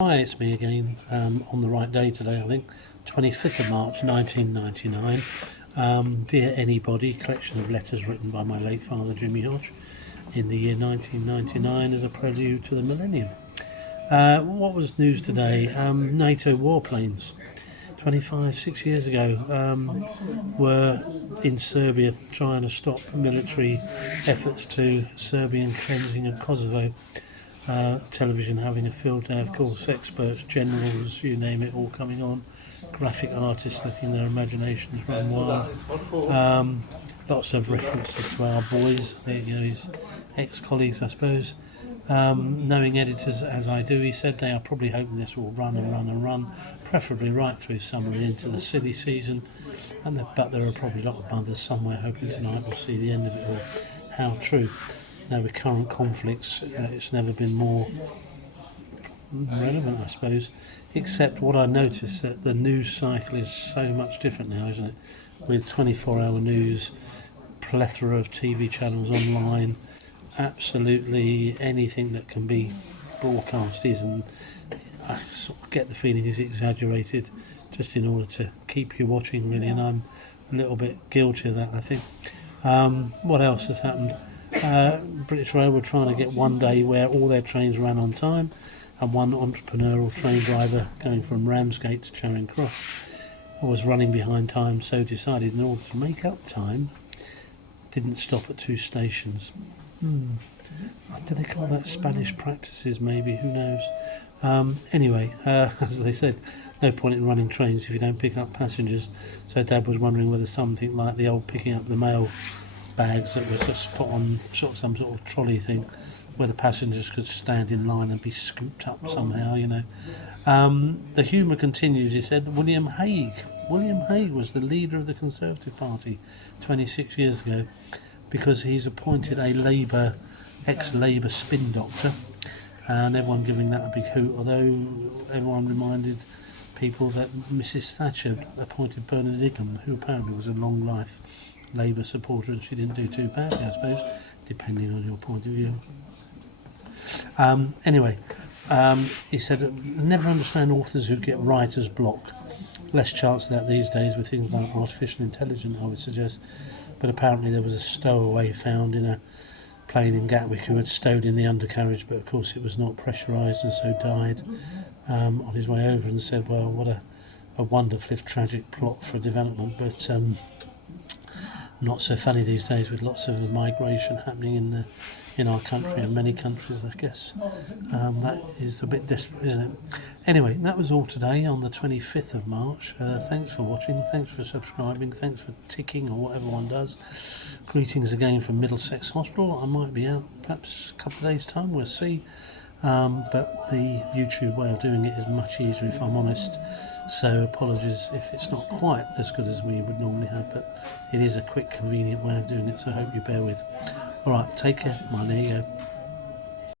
Hi, it's me again, on the right day today, I think, 25th of March 1999. Dear Anybody, collection of letters written by my late father Jimmy Hodge in the year 1999 as a prelude to the millennium. What was news today? NATO warplanes, 6 years ago, were in Serbia trying to stop military efforts to Serbian cleansing of Kosovo. Television having a field day, of course, experts, generals, you name it, all coming on, graphic artists letting their imaginations run wild. Lots of references to our boys, his ex-colleagues, I suppose. Knowing editors as I do, he said they are probably hoping this will run and run and run, preferably right through summer and into the silly season. But there are probably a lot of mothers somewhere hoping tonight we'll see the end of it all. How true. Now, with current conflicts, it's never been more relevant, I suppose, except what I noticed that the news cycle is so much different now, isn't it? With 24-hour news, plethora of TV channels online, absolutely anything that can be broadcast isn't, I sort of get the feeling is exaggerated just in order to keep you watching, really, and I'm a little bit guilty of that, I think. What else has happened? British Rail were trying to get one day where all their trains ran on time, and one entrepreneurial train driver going from Ramsgate to Charing Cross was running behind time, so decided in order to make up time didn't stop at two stations. Do they call that Spanish practices maybe, who knows. Anyway, as they said, no point in running trains if you don't pick up passengers, so Dad was wondering whether something like the old picking up the mail bags that was just put on some sort of trolley thing where the passengers could stand in line and be scooped up somehow, The humour continues, he said. William Hague was the leader of the Conservative Party 26 years ago because he's appointed a ex-Labour spin doctor, and everyone giving that a big hoot, although everyone reminded people that Mrs Thatcher appointed Bernard Ingham, who apparently was a long life Labour supporter, and she didn't do too badly, I suppose, depending on your point of view. He said, never understand authors who get writer's block. Less chance of that these days with things like artificial intelligence, I would suggest. But apparently there was a stowaway found in a plane in Gatwick who had stowed in the undercarriage, but of course it was not pressurised and so died on his way over, and said, well, what a wonderful if tragic plot for development, but not so funny these days with lots of migration happening in our country and many countries, I guess. That is a bit desperate, isn't it? Anyway, that was all today on the 25th of March. Thanks for watching, thanks for subscribing, thanks for ticking or whatever one does. Greetings again from Middlesex Hospital. I might be out perhaps a couple of days' time, we'll see. But the YouTube way of doing it is much easier, if I'm honest, so apologies if it's not quite as good as we would normally have, but it is a quick, convenient way of doing it, so I hope you bear with. Alright, take care, there you go.